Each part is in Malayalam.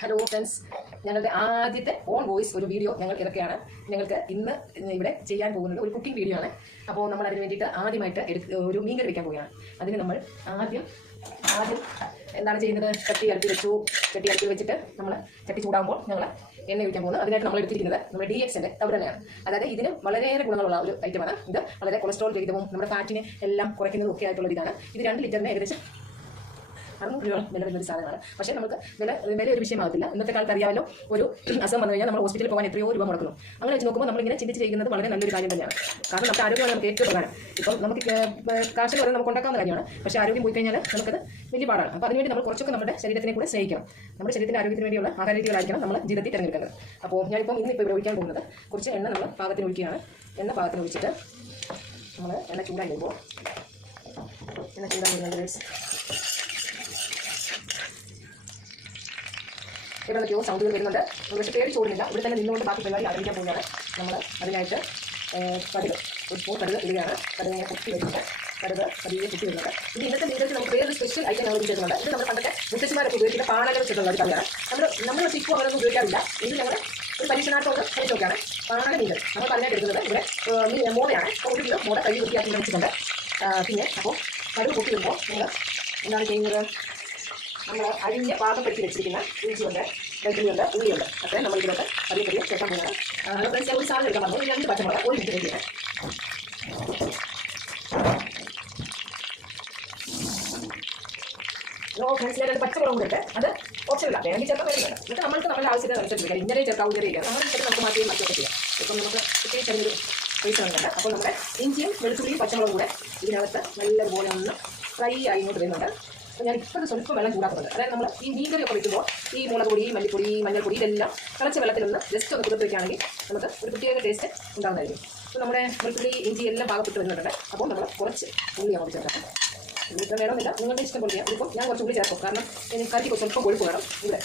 ഹലോ ഫ്രണ്ട്സ്, ഞങ്ങളുടെ ആദ്യത്തെ ഓൺ വോയിസ് ഒരു വീഡിയോ ഞങ്ങൾ ഇറക്കുകയാണ്. ഞങ്ങൾക്ക് ഇന്ന് ഇവിടെ ചെയ്യാൻ പോകുന്നത് ഒരു കുക്കിംഗ് വീഡിയോ ആണ്. അപ്പോൾ നമ്മൾ അതിന് വേണ്ടിയിട്ട് ആദ്യമായിട്ട് ഒരു മീൻകറി വെക്കാൻ പോവുകയാണ്. അതിന് നമ്മൾ ആദ്യം എന്താണ് ചെയ്യുന്നത്? ചട്ടി അടുപ്പിൽ വെച്ചു. ചട്ടി അടുപ്പിൽ വെച്ചിട്ട് നമ്മൾ ചട്ടി ചൂടാകുമ്പോൾ ഞങ്ങൾ എണ്ണ ഒഴിക്കാൻ പോകുന്നത്. അതിനായിട്ട് നമ്മൾ എടുത്തിരിക്കുന്നത് നമ്മുടെ DXന്റെ തവിടെണ്ണയാണ്. അതായത് ഇതിന് വളരെയേറെ ഗുണങ്ങളുള്ള ഒരു ഐറ്റമാണ്. ഇത് വളരെ കൊളസ്ട്രോൾ രഹിതവും നമ്മുടെ ഫാറ്റിനെ എല്ലാം കുറയ്ക്കുന്നതും ഒക്കെ ആയിട്ടുള്ള ഇതാണ്. ഇത് 2 ലിറ്ററിന് ഏകദേശം 600 രൂപ വില വരുന്ന ഒരു സാധനമാണ്. പക്ഷേ നമുക്ക് വില ഒരു വിഷയമാകത്തില്ല. ഇന്നത്തെ കാലത്ത് അറിയാമല്ലോ, ഒരു അസുഖം വന്നു കഴിഞ്ഞാൽ നമ്മൾ ഹോസ്പിറ്റലിൽ പോകാൻ എത്രയോ രൂപ മുടക്കുന്നു. അങ്ങനെ വെച്ച് നോക്കുമ്പോൾ നമ്മളിങ്ങനെ ചിന്തിച്ച് ചെയ്യുന്നത് വളരെ നല്ലൊരു കാര്യം തന്നെയാണ്. കാരണം നമ്മുടെ ആരോഗ്യമാണ് നമുക്ക് ഏറ്റവും പ്രധാനം. ഇപ്പം നമുക്ക് കാശ് വരെ നമുക്ക് ഉണ്ടാക്കാവുന്ന കാര്യമാണ്. പക്ഷേ ആരോഗ്യം പോയി കഴിഞ്ഞാൽ നമുക്കത് വലിയ പാടാണ്. അപ്പോൾ അതിനുവേണ്ടി നമ്മൾ കുറച്ചൊക്കെ നമ്മുടെ ശരീരത്തിനെ കൂടെ സ്നേഹിക്കണം. നമ്മുടെ ശരീരത്തിൻ്റെ ആരോഗ്യത്തിന് വേണ്ടിയുള്ള ആഹാര രീതികളായിരിക്കണം നമ്മൾ ജീവിതത്തിൽ തിരഞ്ഞെടുക്കുന്നത്. അപ്പോൾ ഞാനിപ്പോൾ ഇവിടെ ഒഴിക്കാൻ പോകുന്നത് കുറച്ച് എണ്ണ നമ്മൾ പാകത്തിന് ഒഴിക്കുകയാണ്. എണ്ണ പാകത്തിന് ഒഴിച്ചിട്ട് നമ്മൾ എണ്ണ ചൂടായി വരുമ്പോൾ എവിടെയൊക്കെയോ സൗണ്ടുകൾ വരുന്നുണ്ട്. പക്ഷേ പേടിച്ചോടുന്നില്ല. ഇവിടെ തന്നെ നിന്നുകൊണ്ട് ബാക്കി പരിപാടി ആരംഭിക്കാൻ പോകുകയാണ്. നമ്മൾ അതിനായിട്ട് കടുക്, ഒരു സ്പൂൺ കടുക് ഇടുകയാണ്. കടുക് ഇങ്ങനെ കുത്തി വെച്ചിട്ട് കടുക് പതിയെ കുത്തി വരുന്നുണ്ട്. ഇത് ഇന്നത്തെ മീൻകറിക്ക് നമുക്ക് വേറൊരു സ്പെഷ്യൽ ഐറ്റം നമ്മൾ ചെയ്യുന്നുണ്ട്. ഇത് നമ്മൾ പണ്ടൊക്കെ മുത്തശ്ശിമാരൊക്കെ ഉപയോഗിക്കുന്ന പാണകൾ വെച്ചിട്ടുള്ള ഒരു കറിയാണ്. നമ്മൾ ഇപ്പോൾ അവരൊന്നും ഉപയോഗിക്കാറില്ല. ഇത് ഞങ്ങൾ ഒരു പരീക്ഷണാർത്ഥമൊക്കെ കഴിച്ച് നോക്കിയാണ്. പാണക മീൻകറി നമ്മൾ അതിനായിട്ട് എടുക്കുന്നത് ഇവിടെ മോടയാണ്. അപ്പോൾ 1 കിലോ മോട കഴുകി വൃത്തിയാക്കി വെച്ചിട്ടുണ്ട്. പിന്നെ അപ്പോൾ കടുക് കുത്തി വരുമ്പോൾ നമ്മൾ എന്താണ് ചെയ്യുന്നത്? നമ്മൾ അരിഞ്ഞ് പാകപ്പെടുത്തി വെച്ചിരിക്കുന്ന ഇഞ്ചിയുണ്ട്, വെളുത്തുള്ളിയുണ്ട്, ഉള്ളിയുണ്ട്. അത്രയും നമ്മൾ ഇതിലോട്ട് പതിയെ ചേർക്കാൻ പോകുന്നത്. ഫ്രണ്ട്സ്, ഒരു സാധനം എടുക്കാൻ പറഞ്ഞു. 2 പച്ചമുളക് 1 മിനിറ്റ് വേണ്ടിയാണ്. ഫ്രണ്ട്സ്, 2 പച്ചമുളകും കൂടെ അത് ഓപ്ഷനില്ല. വേണമെങ്കിൽ ചേർക്കാൻ വരുന്നുണ്ട്. എന്നിട്ട് നമ്മൾക്ക് നമ്മുടെ ആവശ്യത്തിനനുസരിച്ച് ഇന്നലെ ചേർക്കാം, ഉയരുക അങ്ങനെ നമുക്ക് മാറ്റിയും മറ്റൊക്കെ ചെയ്യാം. ഇപ്പം നമുക്ക് ഇത്തിരി ചെറിയൊരു പൈസ വേണ്ട. അപ്പോൾ നമ്മുടെ ഇഞ്ചിയും വെളുത്തുള്ളിയും പച്ചമുളകും കൂടെ ഇതിനകത്ത് നല്ലതുപോലെ ഒന്ന് ഫ്രൈ ആയി ഇങ്ങോട്ട് വരുന്നുണ്ട്. അപ്പോൾ ഞാൻ ഇപ്പോൾ സ്വല്പം വെള്ളം ചൂടാക്കുന്നുണ്ട്. അതായത് നമ്മൾ ഈ മീൻകറിയൊക്കെ വയ്ക്കുമ്പോൾ ഈ മുളക് പൊടി, മല്ലിപ്പൊടി, മഞ്ഞൾപ്പൊടി ഇതെല്ലാം തിളച്ച വെള്ളത്തിലൊന്ന് ജസ്റ്റ് ഒന്ന് കുതിർത്ത് വയ്ക്കുകയാണെങ്കിൽ നമുക്ക് ഒരു പ്രത്യേക ടേസ്റ്റ് ഉണ്ടാകുന്നതായിരിക്കും. അപ്പോൾ നമ്മുടെ വെളുത്തുള്ളി, ഇഞ്ചി എല്ലാം പാകപ്പെട്ട് വരുന്നുണ്ട്. അപ്പോൾ നമ്മൾ കുറച്ച് ഉള്ളി അങ്ങോട്ട് ചേർക്കാം. ഉള്ളിട്ട് വേണമെന്നില്ല, നിങ്ങളുടെ ഇഷ്ടം പോലെ ചെയ്യാം. ഇതിപ്പോൾ ഞാൻ കുറച്ച് ഉള്ളി ചേർക്കും. കാരണം എനിക്ക് കറിക്ക് സ്വല്പം കൊഴുപ്പ് വേണം. ഇവിടെ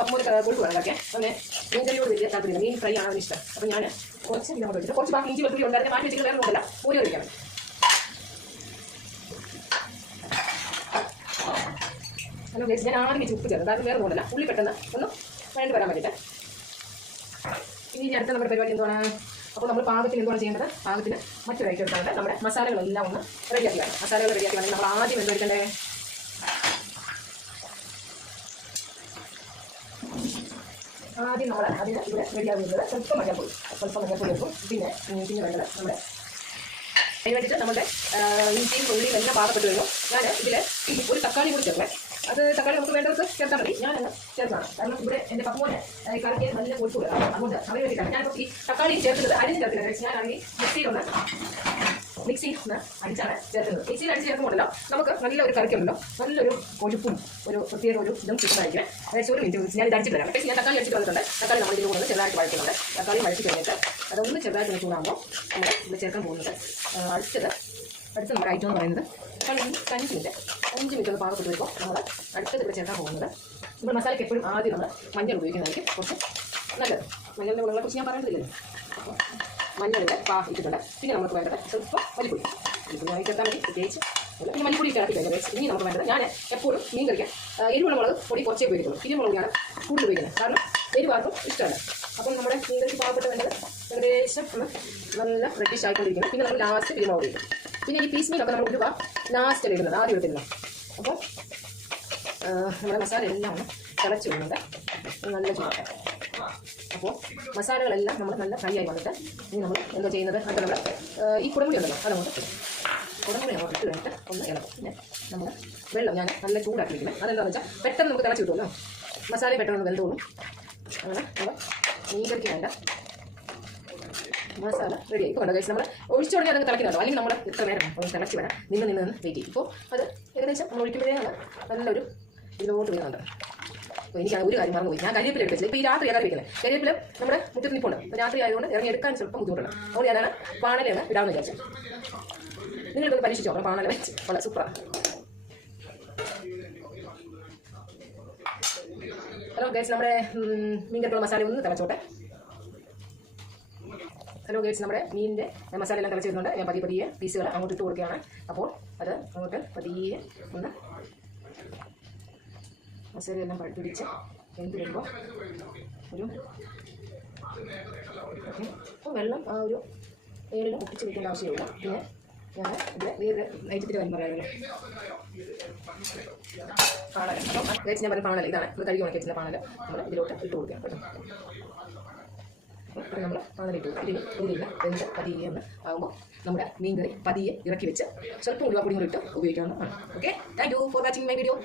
പപ്പുപോലെ കൊഴുപ്പ് വേണം കഴിക്കാൻ. അങ്ങനെ മീൻകറിയോട് വലിയ താല്പര്യമില്ല. മീൻ ഫ്രൈ ആണ് ഇഷ്ടം. അപ്പോൾ ഞാൻ കുറച്ച് ഇതിനോട് വെച്ചിട്ട് കുറച്ച് ബാക്കി ഇഞ്ചി വെളുത്തുള്ളി ഉണ്ടായിരുന്നു മാറ്റി വെച്ചിട്ട് വേറെ നോക്കില്ല, പൂരി കഴിക്കാം. ഹലോ ഗൈസ്, ഞാൻ ആദ്യം വെച്ച് ഉപ്പ് ചേർത്ത്, അതായത് വേറെ കൊണ്ടല്ല, ഉള്ളി പെട്ടെന്ന് ഒന്ന് വേണ്ടി വരാൻ വേണ്ടിയിട്ട്. ഇനി അടുത്ത നമ്മുടെ പരിപാടി എന്താണ്? അപ്പോൾ നമ്മൾ പാകത്തിന് എന്താണ് ചെയ്യേണ്ടത്? പാകത്തിന് മറ്റൊരു ഐറ്റം എടുക്കാണ്ട് നമ്മുടെ മസാലകളെല്ലാം ഒന്ന് റെഡിയാക്കിയാണ്. മസാലകൾ റെഡിയാക്കുകയാണെങ്കിൽ നമ്മൾ ആദ്യം എന്തെടുക്കണ്ടേ? ആദ്യം നമ്മൾ അതിന് ഇവിടെ റെഡിയാകുന്നത് സ്വല്പം മഞ്ഞൾപ്പൊടി വെക്കും. പിന്നെ വേണ്ടത് നമ്മുടെ അതിന് വേണ്ടിയിട്ട് നമ്മുടെ ഇഞ്ചിയും ഉള്ളിയും എല്ലാം പാകപ്പെട്ട് വരുന്നു. ഞാൻ ഇതിൽ ഒരു തക്കാളി കൂടി ചേർക്കേ. അത് തക്കാളി നമുക്ക് വേണ്ടവർക്ക് ചേർത്താൽ മതി. ഞാൻ ചേർക്കണം. കാരണം ഇവിടെ എൻ്റെ പപ്പുവിന് കറിക്ക് നല്ല കൊഴുപ്പ് വരാം. അതുകൊണ്ട് അവന് വേണ്ടിയിട്ടാണ് ഞാനിപ്പോൾ ഈ തക്കാളി ചേർക്കുന്നത്. അരിഞ്ഞ് ചേർത്തില്ല. ഞാൻ ആണെങ്കിൽ മിക്സിയിൽ ഒന്ന് അടിച്ചാണ് ചേർക്കുന്നത്. മിക്സിയിൽ അടിച്ച് ചേർക്കുമ്പോഴല്ലോ നമുക്ക് നല്ല ഒരു കറിക്കുണ്ടല്ലോ, നല്ലൊരു കൊഴുപ്പും ഒരു പ്രത്യേക ഒരു ഇതും കിട്ടുന്നതായിരിക്കും. ഏകദേശം 1 മിനിറ്റ് ഞാൻ ഇത് അടിച്ചിട്ട് വരാം. പക്ഷേ ഞാൻ തക്കാളി അടിച്ചിട്ട് വന്നിട്ടുണ്ട്. തക്കാളി നമ്മൾ ഇതിൽ കൂടുതൽ ചെറുതായിട്ട് വഴറ്റുന്നുണ്ട്. തക്കാളി വഴറ്റി കഴിഞ്ഞിട്ട് അതൊന്ന് ചെറുതായിട്ട് ചൂടാകുമ്പോൾ നമ്മൾ ഇവിടെ ചേർക്കാൻ പോകുന്നത് അടുത്ത നമ്മുടെ ഐറ്റം എന്ന് പറയുന്നത് 5 മിനിറ്റ് ഒന്ന് പാകപ്പെട്ട് വരുമ്പോൾ നമ്മൾ അടുത്തത് ഇവിടെ ചേർക്കാൻ പോകുന്നത്. നമ്മൾ മസാലയ്ക്ക് എപ്പോഴും ആദ്യം നമ്മൾ മഞ്ഞൾ ഉപയോഗിക്കുന്നതായിരിക്കും കുറച്ച് നല്ലത്. മഞ്ഞളിൻ്റെ ഗുണങ്ങളെക്കുറിച്ച് ഞാൻ പറയുന്നില്ലല്ലോ. അപ്പോൾ മഞ്ഞളിൻ്റെ ഇട്ടിട്ടുണ്ട്. പിന്നെ നമുക്ക് വേണ്ടത് സ്വല്പം മല്ലിപ്പൊടി ചേർത്താൽ മതി. പ്രത്യേകിച്ച് പിന്നെ മല്ലിപ്പൊടി ചേർത്തി കഴിഞ്ഞാൽ ഇനി നമുക്ക് വേണ്ടത്, ഞാൻ എപ്പോഴും മീൻ കഴിക്കാൻ എരിവുള്ള മുളക് പൊടി കുറച്ചേ ഉപയോഗിക്കുള്ളൂ. ഇരുമുളകാണ് കൂടുതൽ ഉപയോഗിക്കുന്നത്. കാരണം എരിവാർക്കും ഇഷ്ടമാണ്. അപ്പം നമ്മുടെ മീൻ കറിക്ക് പാകപ്പെട്ട് വേണ്ടത് ഏകദേശം നല്ല റെഡിഷ് ആയിക്കൊണ്ടിരിക്കുന്നത്. പിന്നെ നമ്മൾ ലാസ്റ്റ് കുരുമുളക് ഉപയോഗിക്കും. പിന്നെ ഈ പീസ് മീനൊക്കെ നമ്മൾ ഉരുവ ലാസ്റ്റ് ഇടുന്നത്, ആദ്യം ഇടുന്നത്. അപ്പോൾ നമ്മുടെ മസാല എല്ലാം ഒന്ന് തിളച്ച് വരുന്നുണ്ട്. നല്ല ചൂടാക്കാം. അപ്പോൾ മസാലകളെല്ലാം നമ്മൾ നല്ല ഫ്രൈ ആയി വന്നിട്ട് ഇനി നമ്മൾ എന്താ ചെയ്യുന്നത്? അത് നമ്മൾ ഈ കുടംപുളി ഉണ്ടല്ലോ, അതങ്ങോട്ട് കുടംപുളി അങ്ങോട്ട് ഇട്ട് കഴിഞ്ഞിട്ട് ഒന്ന് ഇളകും. പിന്നെ നമ്മൾ വെള്ളം ഞാൻ നല്ല ചൂടാക്കി വയ്ക്കുന്നത്. അതെന്താണെന്ന് വെച്ചാൽ പെട്ടെന്ന് നമുക്ക് തിളച്ച് കിട്ടുമല്ലോ, മസാല പെട്ടെന്ന് വെന്തോളും. അങ്ങനെ നമ്മൾ മീൻകറിക്ക് വേണ്ട മസാല റെഡി ആയി. ഇപ്പോൾ കണ്ടോ ഗൈസ്, നമ്മൾ ഒഴിച്ചോടനെ അതൊക്കെ തിളക്കുന്നുണ്ടോ? അല്ലെങ്കിൽ നമ്മൾ ഇത്ര നേരം ഒന്ന് തിളച്ച് വരാം, നിന്ന് വെയിറ്റ് ചെയ്യും. ഇപ്പോൾ അത് ഏകദേശം നമ്മൾ ഒഴിക്കുമ്പോഴേ നല്ലൊരു ഇതിലോട്ട് വരുന്നുണ്ട്. അപ്പോൾ എനിക്കാണ് ഒരു കാര്യം മറന്നുപോയി. ഞാൻ കരിവേപ്പില എടുത്ത് വെച്ചത്. ഇപ്പോൾ ഈ രാത്രി കറി വയ്ക്കുന്നത് കരിവേപ്പില നമ്മുടെ മുറ്റത്ത് നിൽപ്പുണ്ട്. അപ്പോൾ രാത്രി ആയതുകൊണ്ട് ഇറങ്ങി എടുക്കാൻ സ്വല്പം ബുദ്ധിമുട്ടുണ്ട്. അതുകൊണ്ട് ഞാനാണ് പാണലയാണ് ഇടാമെന്ന് വിചാരിച്ചത്. നിങ്ങളിതൊന്ന് പരീക്ഷിച്ച് നോക്കണം. പാണല വെച്ച് വളരെ സൂപ്പറാണ്. ഹലോ ഗൈസ്, നമ്മുടെ മീൻകറിക്കുള്ള മസാല ഒന്ന് തിളച്ചോട്ടെ. ഹലോ ഗൈസ്, നമ്മുടെ മീനിൻ്റെ മസാല എല്ലാം തിളച്ച് വരുന്നുണ്ട്. ഞാൻ പതിയെ പീസുകൾ അങ്ങോട്ട് ഇട്ട് കൊടുക്കുകയാണ്. അപ്പോൾ അത് അങ്ങോട്ട് പതിയെ ഒന്ന് മസാലയെല്ലാം പിടിച്ച് വെന്ത് വരുമ്പോൾ ഒരു ഓക്കെ. അപ്പോൾ വെള്ളം ആ ഒരു ഏഴിലും ഒപ്പിച്ച് വെക്കേണ്ട ആവശ്യമില്ല. പിന്നെ ഞാൻ ഇതിൽ വേറെ ഐറ്റത്തിൻ്റെ കാര്യം പറയാമല്ലോ. പാണൽ. അപ്പം കഴിച്ച് ഞാൻ പറഞ്ഞ പാണൽ ഇതാണ്. നമ്മൾ കഴുകി ഉണക്കി വെച്ചിരുന്ന പാണൽ നമ്മൾ ഇതിലോട്ട് ഇട്ട് കൊടുക്കാം കേട്ടോ. അപ്പോൾ നമ്മൾ പാണലിട്ട് ഇതിലില്ല വെന്ത് പതിയെ ഒന്ന് ആകുമ്പോൾ നമ്മുടെ മീൻ കറി പതിയെ ഇറക്കി വെച്ച് സ്വല്പം ഉരുവാപ്പൊടി കൂടി ഇട്ട് ഉപയോഗിക്കാവുന്നതാണ്. Okay, thank you for watching my video.